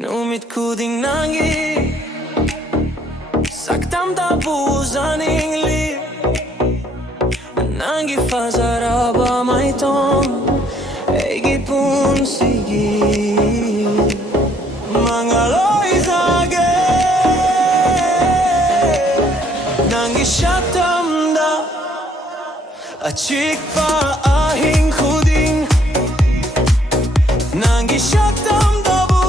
Numit ko ding Nangi Saktam tapos aning li Nangi fazaraba mai tong Egi pun sigi Mangaloy zage Nangi Saktam da Achik pa ahing kuding Nangi Saktam tabu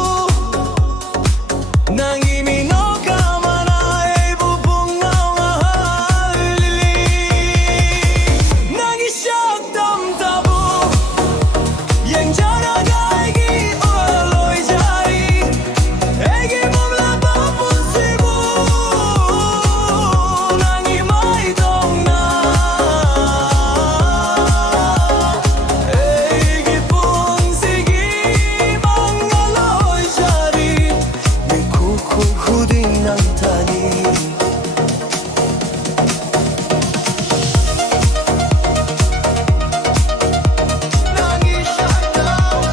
Nangi minoka mana bubong nga halili Nangi Saktam tabu Yang jara gaigi oloy jari Egi mumla papun sibu Nangi mai dong na Egi pun sigi mangaloy jari Ni kuku huding ng tani Nangi Saktam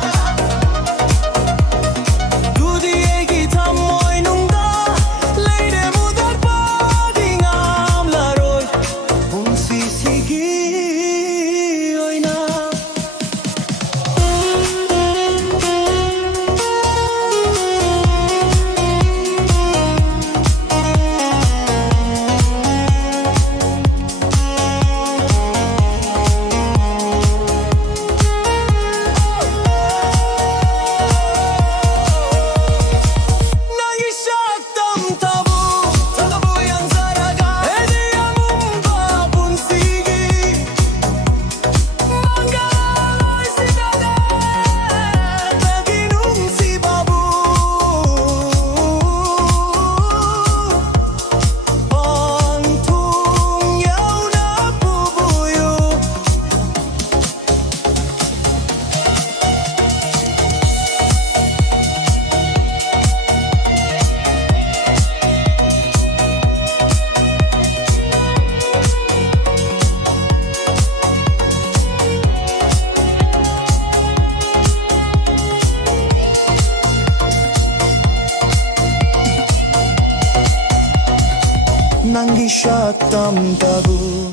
Dudi egi tamoy nung da Leide mudar pa ding am laroy Kung sisigi oy na Nangi Saktam tabu Tabu yang zaraga Edi among babun sigi Mangaloy si dada Naginung si babu Pantong yaw na bubuyo Nangi Saktam tabu